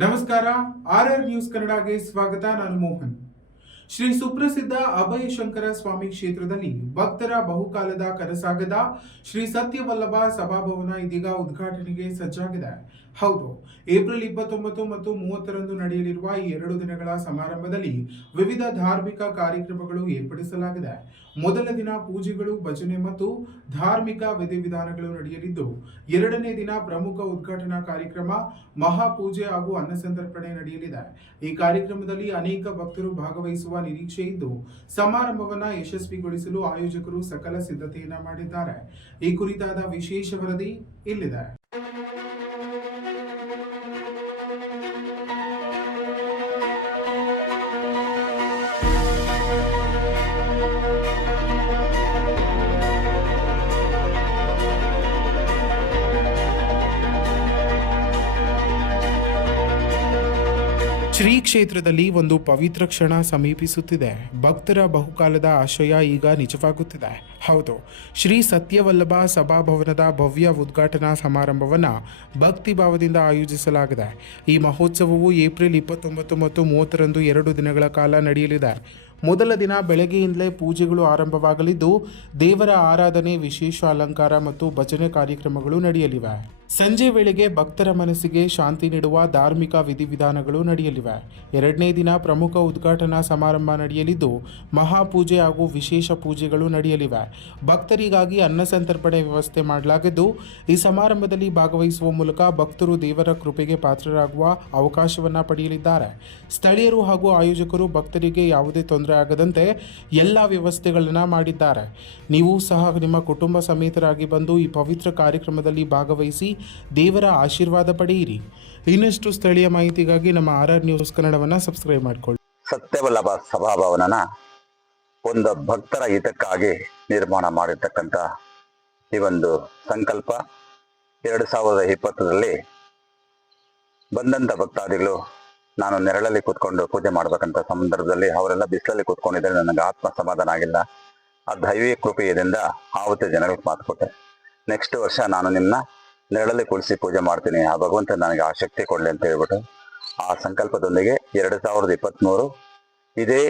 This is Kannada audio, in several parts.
ನಮಸ್ಕಾರ. ನ್ಯೂಸ್ ಕನ್ನಡಗೆ ಸ್ವಾಗತ. ನಾನು ಮೋಹನ್. ಶ್ರೀ ಸುಪ್ರಸಿದ್ಧ ಅಭಯ ಶಂಕರ ಸ್ವಾಮಿ ಕ್ಷೇತ್ರದಲ್ಲಿ ಭಕ್ತರ ಬಹುಕಾಲದ ಕನಸಾಗದ ಶ್ರೀ ಸತ್ಯವಲ್ಲಭ ಸಭಾಭವನ ಇದೀಗ ಉದ್ಘಾಟನೆಗೆ ಸಜ್ಜಾಗಿದೆ. ಹೌದು, ಏಪ್ರಿಲ್ 29 ಮತ್ತು 30ರಂದು ನಡೆಯಲಿರುವ ಈ 2 ದಿನಗಳ ಸಮಾರಂಭದಲ್ಲಿ ವಿವಿಧ ಧಾರ್ಮಿಕ ಕಾರ್ಯಕ್ರಮಗಳು ಏರ್ಪಡಿಸಲಾಗಿದೆ. ಮೊದಲ ದಿನ ಪೂಜೆಗಳು, ಭಜನೆ ಮತ್ತು ಧಾರ್ಮಿಕ ವಿಧಿವಿಧಾನಗಳು ನಡೆಯಲಿದ್ದು, 2ನೇ ದಿನ ಪ್ರಮುಖ ಉದ್ಘಾಟನಾ ಕಾರ್ಯಕ್ರಮ ಮಹಾಪೂಜೆ ಹಾಗೂ ಅನ್ನಸಂತರ್ಪಣೆ ನಡೆಯಲಿದೆ. ಈ ಕಾರ್ಯಕ್ರಮದಲ್ಲಿ ಅನೇಕ ಭಕ್ತರು ಭಾಗವಹಿಸುವ ನಿರೀಕ್ಷೆ ಇದ್ದು, ಸಮಾರಂಭವನ್ನ ಯಶಸ್ವಿಗೊಳಿಸಲು ಆಯೋಜಕರು ಸಕಲ ಸಿದ್ಧತೆಯನ್ನ ಮಾಡಿದ್ದಾರೆ. ಈ ಕುರಿತಾದ ವಿಶೇಷ ವರದಿ ಇಲ್ಲಿದೆ. ಶ್ರೀ ಕ್ಷೇತ್ರದಲ್ಲಿ ಒಂದು ಪವಿತ್ರ ಕ್ಷಣ ಸಮೀಪಿಸುತ್ತಿದೆ. ಭಕ್ತರ ಬಹುಕಾಲದ ಆಶಯ ಈಗ ನಿಜವಾಗುತ್ತಿದೆ. ಹೌದು, ಶ್ರೀ ಸತ್ಯವಲ್ಲಭ ಸಭಾಭವನದ ಭವ್ಯ ಉದ್ಘಾಟನಾ ಸಮಾರಂಭವನ್ನು ಭಕ್ತಿ ಭಾವದಿಂದ ಆಯೋಜಿಸಲಾಗಿದೆ. ಈ ಮಹೋತ್ಸವವು ಏಪ್ರಿಲ್ 29 ಮತ್ತು 30ರಂದು 2 ದಿನಗಳ ಕಾಲ ನಡೆಯಲಿದೆ. ಮೊದಲ ದಿನ ಬೆಳಗ್ಗೆಯಿಂದಲೇ ಪೂಜೆಗಳು ಆರಂಭವಾಗಲಿದ್ದು, ದೇವರ ಆರಾಧನೆ, ವಿಶೇಷ ಅಲಂಕಾರ ಮತ್ತು ಭಜನೆ ಕಾರ್ಯಕ್ರಮಗಳು ನಡೆಯಲಿವೆ. ಸಂಜೆ ವೇಳೆಗೆ ಭಕ್ತರ ಮನಸ್ಸಿಗೆ ಶಾಂತಿ ನೀಡುವ ಧಾರ್ಮಿಕ ವಿಧಿವಿಧಾನಗಳು ನಡೆಯಲಿವೆ. 2ನೇ ದಿನ ಪ್ರಮುಖ ಉದ್ಘಾಟನಾ ಸಮಾರಂಭ ನಡೆಯಲಿದ್ದು, ಮಹಾಪೂಜೆ ಹಾಗೂ ವಿಶೇಷ ಪೂಜೆಗಳು ನಡೆಯಲಿವೆ. ಭಕ್ತರಿಗಾಗಿ ಅನ್ನಸಂತರ್ಪಣೆ ವ್ಯವಸ್ಥೆ ಮಾಡಲಾಗಿದ್ದು, ಈ ಸಮಾರಂಭದಲ್ಲಿ ಭಾಗವಹಿಸುವ ಮೂಲಕ ಭಕ್ತರು ದೇವರ ಕೃಪೆಗೆ ಪಾತ್ರರಾಗುವ ಅವಕಾಶವನ್ನು ಪಡೆಯಲಿದ್ದಾರೆ. ಸ್ಥಳೀಯರು ಹಾಗೂ ಆಯೋಜಕರು ಭಕ್ತರಿಗೆ ಯಾವುದೇ ತೊಂದರೆ ಆಗದಂತೆ ಎಲ್ಲ ವ್ಯವಸ್ಥೆಗಳನ್ನು ಮಾಡಿದ್ದಾರೆ. ನೀವು ಸಹ ನಿಮ್ಮ ಕುಟುಂಬ ಸಮೇತರಾಗಿ ಬಂದು ಈ ಪವಿತ್ರ ಕಾರ್ಯಕ್ರಮದಲ್ಲಿ ಭಾಗವಹಿಸಿ ದೇವರ ಆಶೀರ್ವಾದ ಪಡೆಯಿರಿ. ಇನ್ನಷ್ಟು ಸ್ಥಳೀಯ ಮಾಹಿತಿಗಾಗಿ ನಮ್ಮ ನ್ಯೂಸ್ ಕನ್ನಡವನ್ನು ಸಬ್ಸ್ಕ್ರೈಬ್ ಮಾಡಿಕೊಳ್ಳಿ. ಸತ್ಯವಲ್ಲಭ ಸಭಾಭವನನ ಒಂದು ಭಕ್ತರ ಹಿತಕ್ಕಾಗಿ ನಿರ್ಮಾಣ ಮಾಡಿರ್ತಕ್ಕಂಥ ಈ ಒಂದು ಸಂಕಲ್ಪ 2020ರಲ್ಲಿ ಬಂದಂಥ ಭಕ್ತಾದಿಗಳು ನಾನು ನೆರಳಲ್ಲಿ ಕೂತ್ಕೊಂಡು ಪೂಜೆ ಮಾಡಬೇಕಂತ ಸಂದರ್ಭದಲ್ಲಿ ಅವರೆಲ್ಲ ಬಿಸಿಲಲ್ಲಿ ಕೂತ್ಕೊಂಡಿದ್ದಾರೆ. ನನಗೆ ಆತ್ಮ ಸಮಾಧಾನ ಆಗಿಲ್ಲ. ಆ ದೈವೀಯ ಕೃಪೆಯಿಂದ ಆವತ್ತು ಜನಗಳಿಗೆ ಮಾತು ಕೊಟ್ಟೆ, ನೆಕ್ಸ್ಟ್ ವರ್ಷ ನಾನು ನಿಮ್ಮನ್ನ ನೆರಳಲ್ಲಿ ಕುಳಿಸಿ ಪೂಜೆ ಮಾಡ್ತೀನಿ, ಆ ಭಗವಂತ ನನಗೆ ಆ ಶಕ್ತಿ ಕೊಡಲಿ ಅಂತ ಹೇಳ್ಬಿಟ್ಟು ಆ ಸಂಕಲ್ಪದೊಂದಿಗೆ 2023 ಇದೇ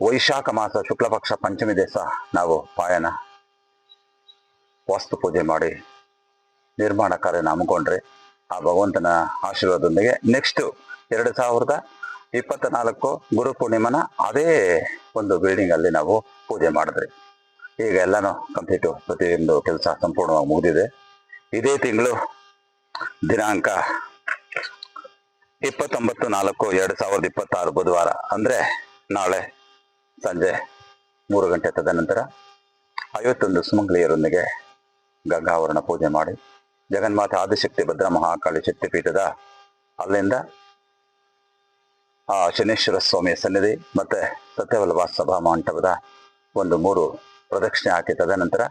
ವೈಶಾಖ ಮಾಸ ಶುಕ್ಲ ಪಕ್ಷ ಪಂಚಮಿ ದಿವಸ ನಾವು ಪಾಯನ ವಾಸ್ತು ಪೂಜೆ ಮಾಡಿ ನಿರ್ಮಾಣ ಕಾರ್ಯನ ಹಮ್ಮಿಕೊಂಡ್ರೆ ಆ ಭಗವಂತನ ಆಶೀರ್ವಾದದೊಂದಿಗೆ ನೆಕ್ಸ್ಟ್ 2024 ಗುರು ಪೂರ್ಣಿಮನ ಅದೇ ಒಂದು ಬಿಲ್ಡಿಂಗ್ ಅಲ್ಲಿ ನಾವು ಪೂಜೆ ಮಾಡಿದ್ರಿ. ಈಗ ಎಲ್ಲಾನು ಕಂಪ್ಲೀಟು, ಪ್ರತಿಯೊಂದು ಕೆಲಸ ಸಂಪೂರ್ಣವಾಗಿ ಮುಗಿದಿದೆ. ಇದೇ ತಿಂಗಳು ದಿನಾಂಕ 29/4/2026 ಬುಧವಾರ ಅಂದ್ರೆ ನಾಳೆ ಸಂಜೆ 3 ಗಂಟೆ ತದನಂತರ 51 ಸುಮಂಗಲಿಯರೊಂದಿಗೆ ಗಂಗಾವರಣ ಪೂಜೆ ಮಾಡಿ ಜಗನ್ಮಾತೆ ಆದಿಶಕ್ತಿ ಭದ್ರ ಮಹಾಕಾಳಿ ಶಕ್ತಿಪೀಠದ ಅಲ್ಲಿಂದ ಶನೇಶ್ವರ ಸ್ವಾಮಿಯ ಸನ್ನಿಧಿ ಮತ್ತೆ ಸತ್ಯವಲ್ಲಭ ಸಭಾ ಮಂಟಪದ ಒಂದು 3 ಪ್ರದಕ್ಷಿಣೆ ಹಾಕಿ ತದನಂತರ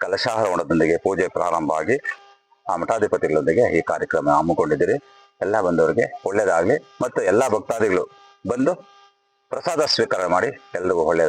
ಕಲಶಾರೋಹಣದೊಂದಿಗೆ ಪೂಜೆ ಪ್ರಾರಂಭ ಆಗಿ ಆ ಮಠಾಧಿಪತಿಗಳೊಂದಿಗೆ ಈ ಕಾರ್ಯಕ್ರಮ ಹಮ್ಮಿಕೊಂಡಿದ್ದೀರಿ. ಎಲ್ಲ ಬಂದವರಿಗೆ ಒಳ್ಳೆಯದಾಗಲಿ ಮತ್ತು ಎಲ್ಲ ಭಕ್ತಾದಿಗಳು ಬಂದು ಪ್ರಸಾದ ಸ್ವೀಕಾರ ಮಾಡಿ ಎಲ್ಲರಿಗೂ ಒಳ್ಳೆಯದಾಗಲಿ.